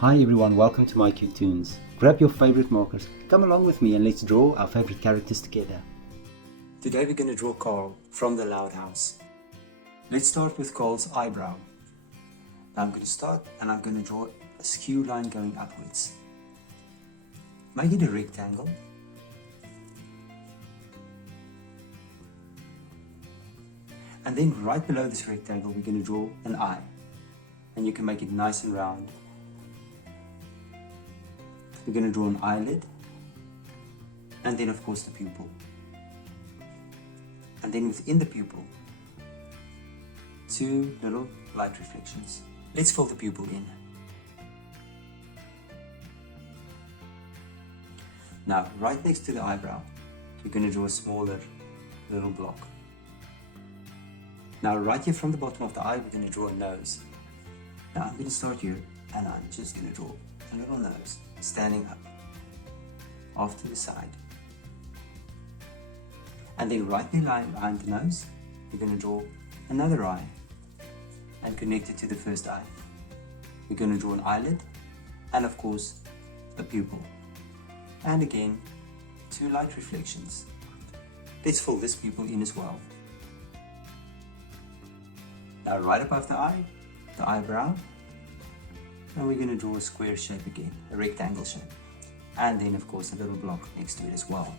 Hi everyone, welcome to mycutetoons. Grab your favorite markers, come along with me and let's draw our favorite characters together. Today we're going to draw Carl from the Loud House. Let's start with Carl's eyebrow. Now I'm going to start and I'm going to draw a skew line going upwards. Make it a rectangle. And then right below this rectangle we're going to draw an eye. And you can make it nice and round. We're going to draw an eyelid, and then of course the pupil. And then within the pupil, two little light reflections. Let's fill the pupil in. Now, right next to the eyebrow, we're going to draw a smaller little block. Now, right here from the bottom of the eye, we're going to draw a nose. Now, I'm going to start here, and I'm just going to draw a little nose standing up off to the side, and then right behind the nose we're going to draw another eye and connect it to the first eye. We're going to draw an eyelid and of course a pupil, and again two light reflections. Let's fill this pupil in as well. Now right above the eye, the eyebrow, and we're going to draw a square shape again, a rectangle shape, and then of course a little block next to it as well.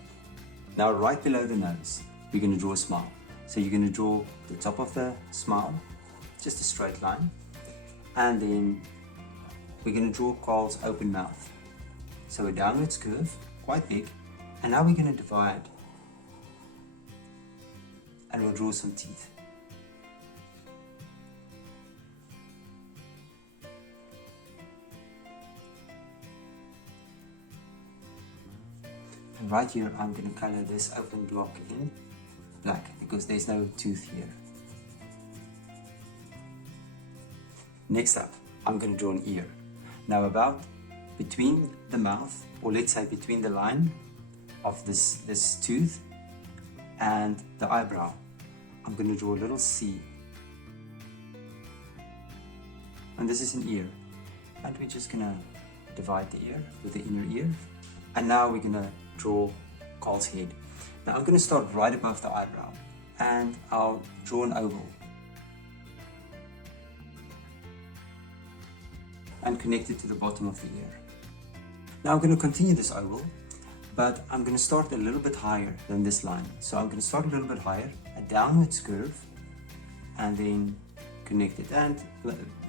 Now right below the nose we're going to draw a smile. So you're going to draw the top of the smile, just a straight line, and then we're going to draw Carl's open mouth, so a downwards curve, quite big, and now we're going to divide and we'll draw some teeth. And right here I'm going to color this open block in black because there's no tooth here. Next up, I'm going to draw an ear. Now about between the mouth, or let's say between the line of this tooth and the eyebrow, I'm going to draw a little C. And this is an ear. And we're just going to divide the ear with the inner ear. And now we're going to draw Carl's head. Now I'm going to start right above the eyebrow and I'll draw an oval and connect it to the bottom of the ear. Now I'm going to continue this oval, but I'm going to start a little bit higher than this line. So I'm going to start a little bit higher, a downwards curve, and then connect it, and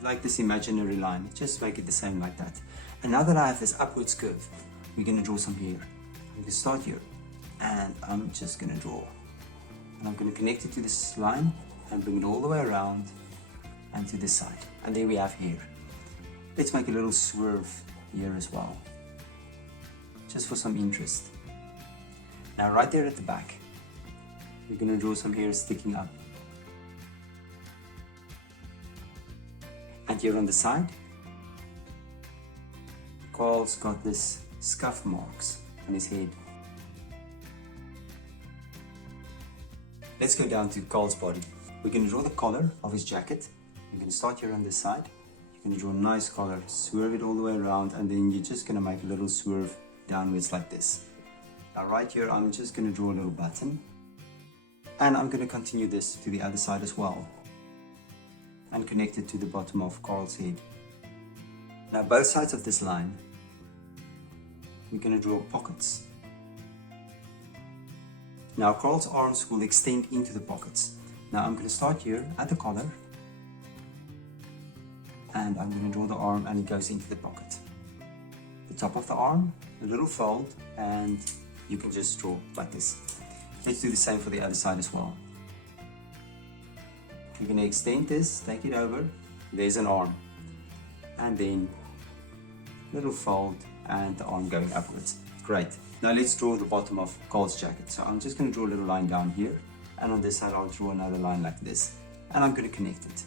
like this imaginary line, just make it the same like that. And now that I have this upwards curve, we're going to draw some hair. I'm going to start here and I'm just going to draw, and I'm going to connect it to this line and bring it all the way around and to this side, and there we have hair. Let's make a little swerve here as well, just for some interest. Now right there at the back we're going to draw some hair sticking up, and here on the side Carl's got this scuff marks on his head. Let's go down to Carl's body. We're going to draw the collar of his jacket. You're going to start here on this side. You're going to draw a nice collar, swerve it all the way around, and then you're just going to make a little swerve downwards like this. Now right here I'm just going to draw a little button, and I'm going to continue this to the other side as well and connect it to the bottom of Carl's head. Now both sides of this line we're going to draw pockets. Now Carl's arms will extend into the pockets. Now I'm going to start here at the collar, and I'm going to draw the arm and it goes into the pocket. The top of the arm, a little fold, and you can just draw like this. Let's do the same for the other side as well. We're going to extend this, take it over, there's an arm, and then little fold and the arm going upwards. Great. Now let's draw the bottom of Carl's jacket. So I'm just going to draw a little line down here, and on this side I'll draw another line like this, and I'm going to connect it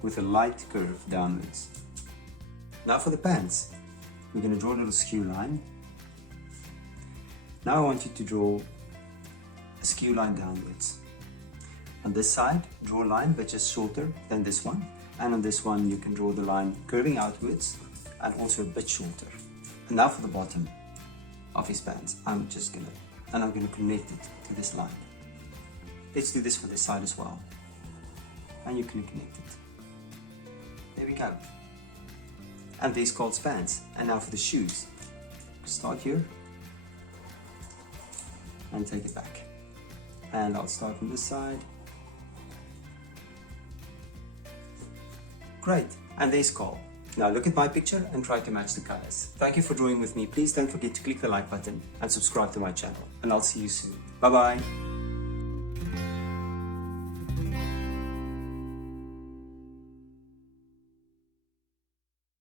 with a light curve downwards. Now for the pants, we're going to draw a little skew line. Now I want you to draw a skew line downwards. On this side, draw a line but just shorter than this one, and on this one you can draw the line curving outwards and also a bit shorter. And now for the bottom of his pants, I'm gonna connect it to this line. Let's do this for this side as well. And you can connect it. There we go. And there's Carl's pants. And now for the shoes. Start here and take it back. And I'll start from this side. Great, and there's Carl. Now look at my picture and try to match the colors. Thank you for drawing with me. Please don't forget to click the like button and subscribe to my channel. And I'll see you soon. Bye bye.